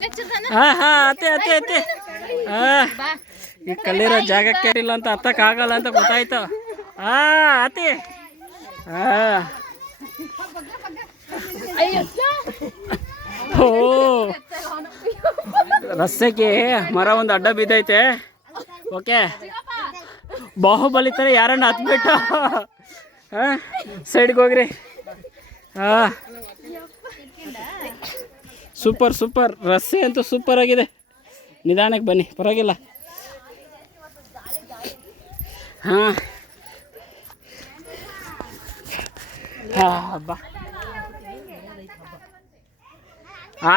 ಹಾ ಹಾ ಅತ್ತೆ ಅತ್ತೆ ಅತ್ತೆ ಈ ಕಲ್ಲಿರೋ ಜಾಗಕ್ಕೆ ಇಲ್ಲ ಅಂತ ಹತ್ತಕ್ಕಾಗಲ್ಲ ಅಂತ ಗೊತ್ತಾಯ್ತು. ಹಾ ಅತಿ ಹಾ ಓ ರಸ್ತೆಗೆ ಮರ ಒಂದು ಅಡ್ಡ ಬಿದ್ದೈತೆ. ಓಕೆ ಬಾಹುಬಲಿ ಥರ ಯಾರನ್ನ ಹತ್ಬಿಟ್ಟು ಹಾಂ ಸೈಡ್ಗೆ ಹೋಗ್ರಿ. ಹಾಂ ಸೂಪರ್ ಸೂಪರ್, ರಸ್ತೆ ಅಂತೂ ಸೂಪರ್ ಆಗಿದೆ. ನಿಧಾನಕ್ಕೆ ಬನ್ನಿ, ಪರವಾಗಿಲ್ಲ. ಹಾಂ ಹಾಂ ಬಾ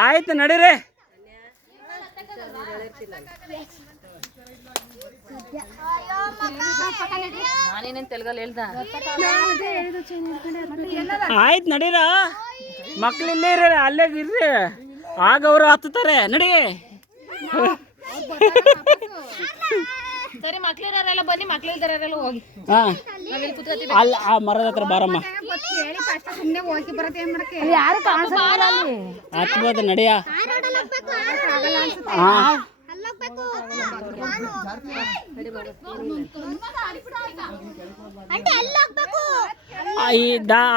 ಆಯ್ತು ನಡೀರಿ. ಆಯ್ತು ನಡೀರ, ಮಕ್ಳು ಇಲ್ಲೇ ಇರ್ರಿ, ಅಲ್ಲೇ ಇರ್ರಿ, ಆಗ ಅವರು ಹತ್ತುತ್ತಾರೆ. ನಡಿ ಸರಿ, ಮಕ್ಳಿರೋರೆಲ್ಲ ಬನ್ನಿ, ಮಕ್ಳಿಲ್ದಾರೆಲ್ಲ ಹೋಗಿ. ಅಲ್ಲ ಆ ಮರದ ಹತ್ರ ಬಾರಮ್ಮ, ಹತ್ಬೋದು ನಡಿಯ.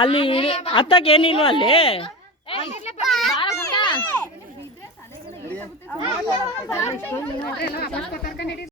ಅಲ್ಲಿ ಹತ್ತಕ್ಕೆ ಏನಿಲ್ವ ಅಲ್ಲಿ.